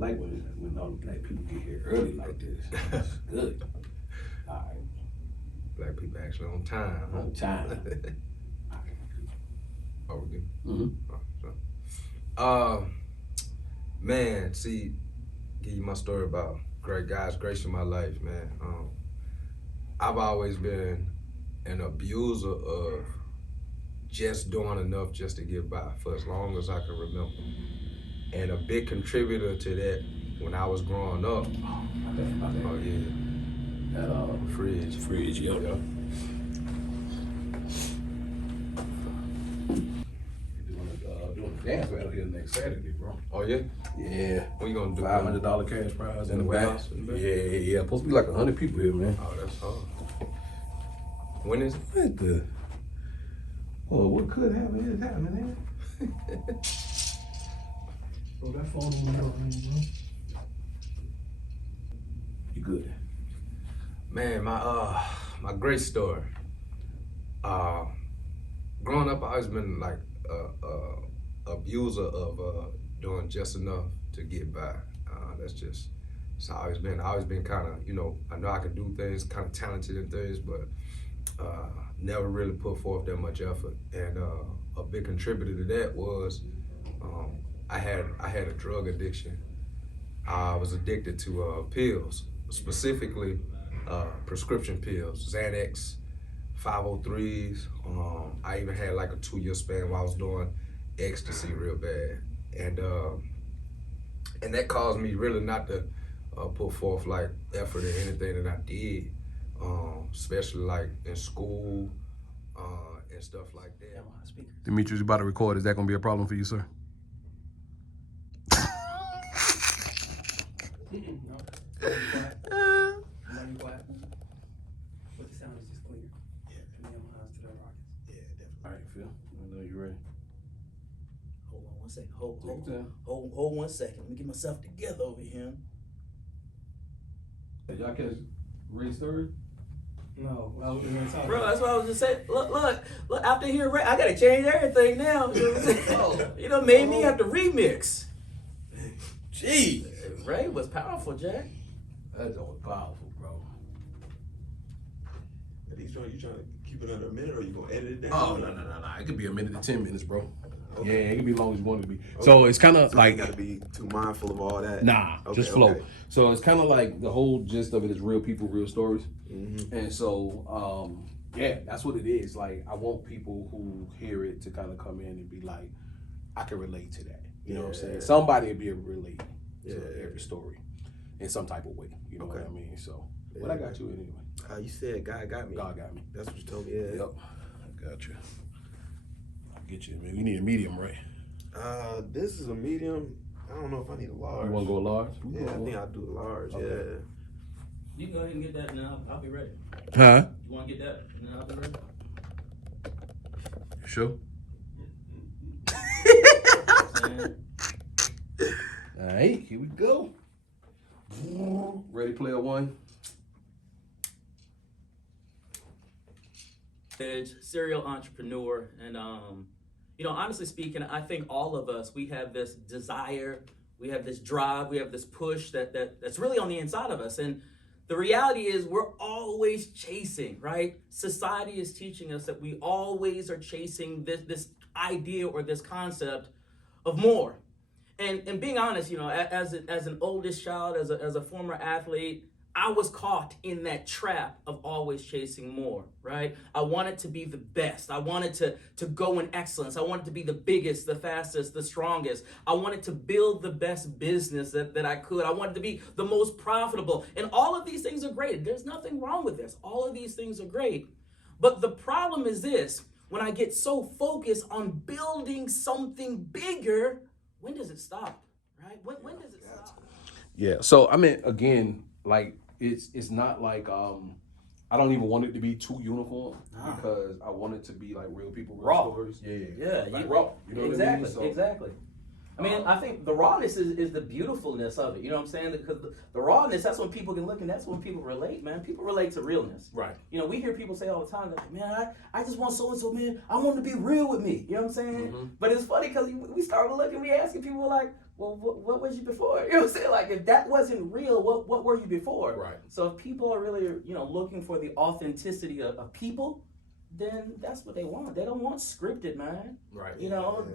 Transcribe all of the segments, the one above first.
like when all the black people get here early like this. It's good. All right. Black people actually on time. Huh? On time. Oh, we good? Mm-hmm. Man, see, give you my story about God's grace in my life, man. I've always been an abuser of just doing enough just to get by for as long as I can remember. And a big contributor to that when I was growing up. My bad. Oh yeah. That fridge, yep. Yeah. Doing a dance battle here next Saturday, bro. Oh yeah? Yeah. What you gonna do? $500 cash prize in the back. warehouse in the back? Yeah. Supposed to be like 100 people here, man. Oh, that's hard. When is it? What the? Oh, what could happen is happening, man. Bro, that phone on your ring, bro. You good? Man, my great story. Growing up, I always been like abuser of doing just enough to get by. It's always been. I always been kind of, I know I can do things, kind of talented in things, but never really put forth that much effort. And a big contributor to that was I had a drug addiction. I was addicted to pills, specifically prescription pills, Xanax, 503s. I even had like a 2-year span where I was doing ecstasy real bad, and that caused me really not to put forth like effort in anything that I did, especially like in school and stuff like that. Demetrius, you about to record. Is that gonna be a problem for you, sir? Hold 1 second. Let me get myself together over here. Y'all catch Ray's story? No, I was gonna talk. Bro, that's what I was just saying. Look, after hearing Ray, I gotta change everything now. You know what I'm saying? You know, made me have to remix. Gee, Ray was powerful, Jack. that's always powerful, bro. Are you trying to keep it under a minute, or you gonna edit it down? Oh, no. It could be a minute to 10 minutes, bro. Okay. Yeah, it can be as long as you want it to be. Okay. So it's kind of like, you gotta be too mindful of all that. Nah, Okay, just flow. okay. So it's kind of like the whole gist of it is real people, real stories. Mm-hmm. And so, yeah, that's what it is. Like, I want people who hear it to kind of come in and be like, I can relate to that. You know what I'm saying? Somebody will be able to relate to every story in some type of way. You know what I mean? So, but I got you anyway. You said God got me. God got me. That's what you told me. Yeah. Yep. I got you. I'll get you, man. You need a medium, right? This is a medium. I don't know if I need a large. You want to go large? Yeah, I think I'll do a large. Okay. Yeah. You can go ahead and get that, and I'll be ready. Huh? You want to get that, and then I'll be ready. You sure? All right, here we go. Ready, player one? Serial entrepreneur, and honestly speaking, I think all of us, we have this desire, we have this drive, we have this push that's really on the inside of us. And the reality is we're always chasing, right? Society is teaching us that we always are chasing this idea or this concept of more. And being honest, as an oldest child, as a former athlete, I was caught in that trap of always chasing more, right? I wanted to be the best. I wanted to go in excellence. I wanted to be the biggest, the fastest, the strongest. I wanted to build the best business that I could. I wanted to be the most profitable. And all of these things are great. There's nothing wrong with this. All of these things are great. But the problem is this: when I get so focused on building something bigger, when does it stop, right? When does it stop? Yeah, so I mean, again, like, it's not like I don't even want it to be too uniform because I want it to be like real people, real Raw. stories. Yeah. Yeah, like raw. You know exactly, what I mean? So, exactly. I mean, I think the rawness is the beautifulness of it. You know what I'm saying? Because the rawness, that's when people can look, and that's when people relate, man. People relate to realness. Right. You know, we hear people say all the time, like, man, I just want so-and-so, man. I want to be real with me. You know what I'm saying? Mm-hmm. But it's funny because we started looking, we asking people like, well, what was you before? You know what I'm saying? Like, if that wasn't real, what were you before? Right. So if people are really, you know, looking for the authenticity of people, then that's what they want. They don't want scripted, man. Right. You know,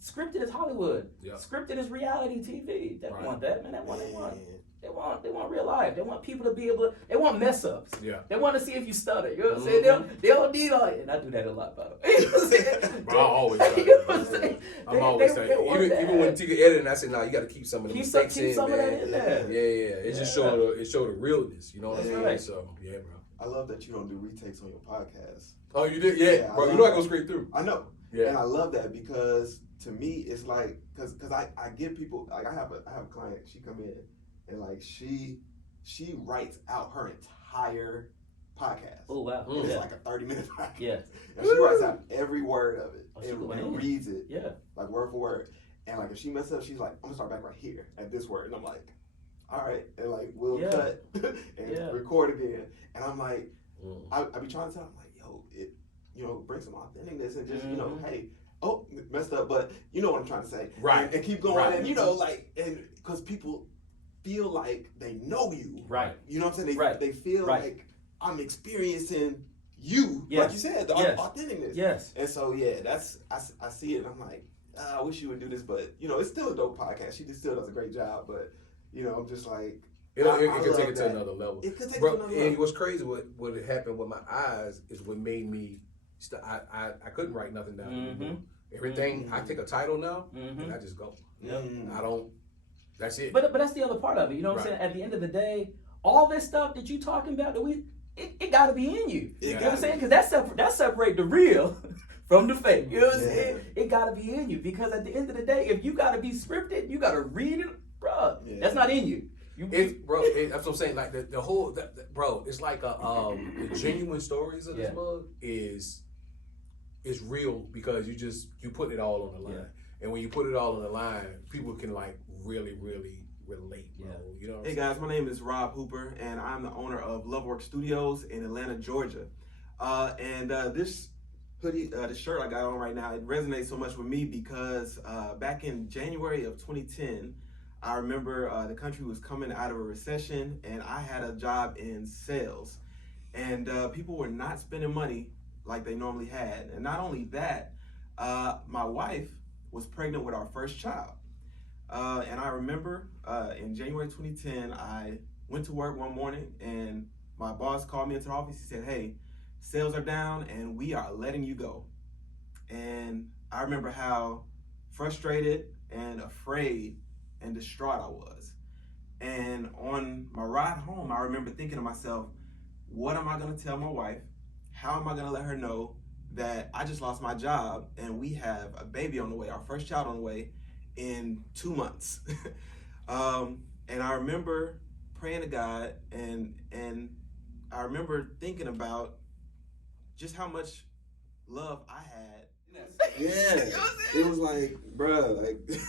scripted is Hollywood. Yeah. Scripted is reality TV. They don't Right. want that, man. They want real life. They want people to be able to, they want mess ups. Yeah. They want to see if you stutter. You know what I'm saying? They don't need all and I do that a lot, by the way. You know what I'm saying? Bro, I always say You know that. what I'm saying? I'm always they saying, want that. even when Tika editing, I said, no, you got to keep some of the Keep mistakes some in, of man. that in there. Yeah. It just showed the realness. You know what I'm That's saying? right. So yeah, bro. I love that you don't do retakes on your podcast. Oh, you did? Yeah, Yeah, bro. I You know I love go straight through. I know. Yeah. And I love that because to me it's like because I give people like I have a client, she come in and like she writes out her entire podcast. Oh, wow. It's Yeah. like a 30-minute podcast. Yeah. And she writes out every word of it Oh, she and going in. reads it Yeah. like word for word. And like if she messes up, she's like, I'm gonna start back right here at this word. And I'm like, all right. And like we'll cut and record again. And I'm like, I be trying to tell them like, yo, it, you know, bring some authenticness and just, you know, hey, oh, messed up, but you know what I'm trying to say. Right. And keep going. Right. And you know, like, and because people feel like they know you. Right. You know what I'm saying? Right. They feel like I'm experiencing you, like you said, the authenticness. Yes. And so, yeah, that's, I see it and I'm like, I wish you would do this, but, you know, it's still a dope podcast. She still does a great job, but, you know, I'm just like, It could take it to that. another level. It could take it Bro, to another level. and what's crazy, what happened with my eyes is what made me, I couldn't write nothing down anymore. Everything, I take a title now, and I just go. I don't, that's it. But that's the other part of it. You know what I'm saying? At the end of the day, all this stuff that you talking about, it got to be in you. You know what I'm saying? Because that separate the real from the fake. You know what I'm saying? It got to be in you. Because at the end of the day, if you got to be scripted, you got to read it, bro. That's not in you. That's what I'm saying. Like the whole, bro, it's like the genuine stories of this mug is real because you put it all on the line, and when you put it all on the line, people can like really relate, bro. You know. Hey guys, my name is Rob Hooper, and I'm the owner of Lovework Studios in Atlanta, Georgia. This hoodie, the shirt I got on right now, it resonates so much with me because back in January of 2010. I remember the country was coming out of a recession and I had a job in sales and people were not spending money like they normally had. And not only that, my wife was pregnant with our first child. And I remember in January 2010, I went to work one morning and my boss called me into the office. He said, hey, sales are down and we are letting you go. And I remember how frustrated and afraid and distraught I was. And on my ride home, I remember thinking to myself, what am I gonna tell my wife? How am I gonna let her know that I just lost my job and we have a baby on the way, our first child on the way in 2 months? And I remember praying to God and I remember thinking about just how much love I had. Yeah, it was like, bruh, like,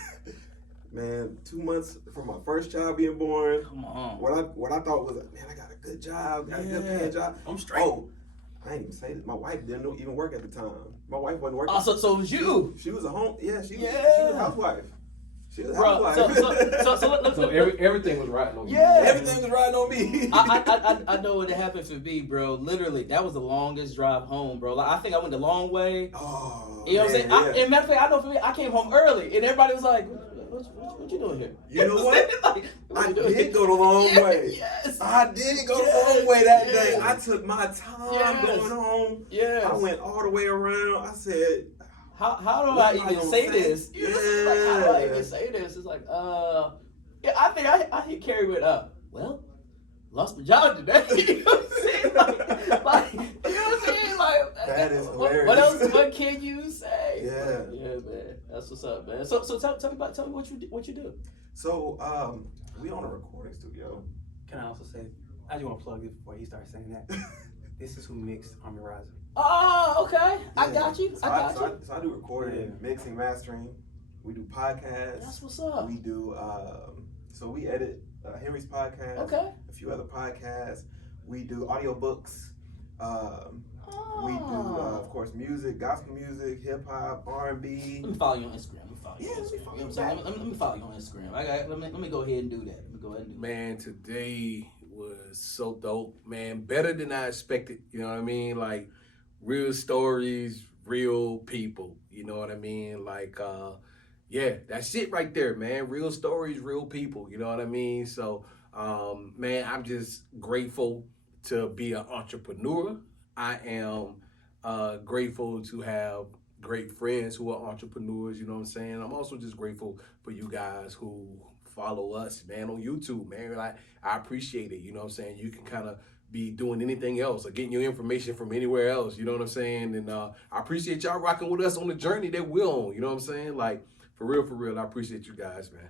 man, 2 months from my first child being born. Come on. What I thought was, man, I got a good job, got a good paying job. I'm straight. Oh, I ain't even say this. My wife didn't even work at the time. My wife wasn't working. Oh, so it was you. She was a home. Yeah, she was a housewife. She was a housewife. So everything was riding on me. Yeah. Everything was riding on me. I know what happened for me, bro. Literally, that was the longest drive home, bro. Like, I think I went the long way. Oh, you know what I'm saying? yeah. And matter of fact, I know for me, I came home early, and everybody was like, "What you doing here?" You know what? Like, I you doing did here? go the long way. Yes. I did go the long way that day. Yes. I took my time going home. Yes. I went all the way around. I said, How do What I am I even gonna say say? this? You know, it's like, how do I even say this? It's like, yeah, I think I hit Carrie with, well, lost my job today. You know what I'm saying? Like, you know what I'm saying? Like, that is hilarious. What can you say? Yeah. Yeah, man. That's what's up, man. So tell me what you do. So, we own a recording studio. Can I also say, I just want to plug this before he starts saying that. This is who mixed Army Riser. Oh, okay. I got you. So I got you. So I do recording, mixing, mastering. We do podcasts. That's what's up. We do, so we edit Henry's podcast. Okay. A few other podcasts. We do audiobooks. We do, of course, music, gospel music, hip hop, R&B. Let me follow you on Instagram. Let me follow you on Instagram. Let me go ahead and do that. Man, today was so dope, man. Better than I expected. You know what I mean? Like real stories, real people. You know what I mean? Like, yeah, that's it right there, man. Real stories, real people. You know what I mean? So, man, I'm just grateful to be an entrepreneur. I am grateful to have great friends who are entrepreneurs, you know what I'm saying? I'm also just grateful for you guys who follow us, man, on YouTube, man. Like, I appreciate it, you know what I'm saying? You can kind of be doing anything else or getting your information from anywhere else, you know what I'm saying? And I appreciate y'all rocking with us on the journey that we're on, you know what I'm saying? Like, for real, I appreciate you guys, man.